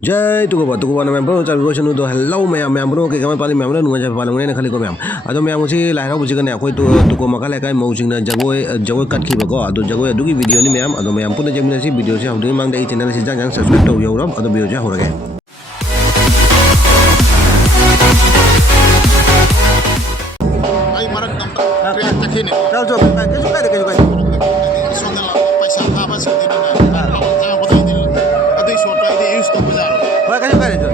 Jai tuku ba na member chal go chanu do hello ma'am bro ke kama pali ma'am la nuwa ja pala ngene khali ko ma'am ado ma'am usi lai ra buji kane akoi tuku makale kai mau sing na jagoi kat ki ba ko ado jagoi adu ki video ni ma'am ado ma'am pun jemna si video si hawding mang dai channel si jang subscribe to yo ram ado video ja horage Ay marak tampak kriya takini. chal jo ke jo kai Songal paisa apa sih di mana? Jangan kota ini. Ada suatu ide use to bazar. kai jo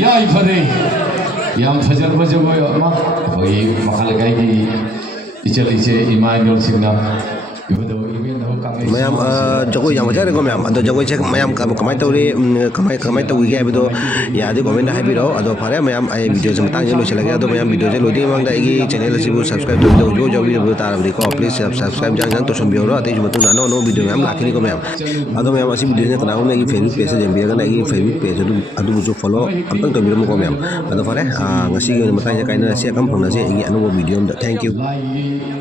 याई फरे याम फजर बजगो अमा होई मखल गाय की इचल इचे इमाइनल सिंगना इबदो event हो कामे ma'am Jagoi याम फजर को मैम अदो जगोई चेक मैम कमाई तौरी कमाई तौगी है यादी कमेंट हाइबिरो अदो फरे मैम आई वीडियो से मतंग लो चलगे अदो मैम वीडियो से लोदी मंग दाई चैनल सिबु सब्सक्राइब तो जो जो वीडियो तारबदी को प्लीज सब्सक्राइब जान जान तो संबियोरो अते जो मतु नानो नो वीडियो मैम लाखिनी को मैम अदो मैम असी वीडियो ने कनाउ ने फेसबुक पेज से जंबिया ना फेसबुक पेज अदु जो फॉलो अंतंग तो बिरम को मैम अदो फरे ngasi के मतंग काइना से कम फंगना से अनु वीडियो थैंक यू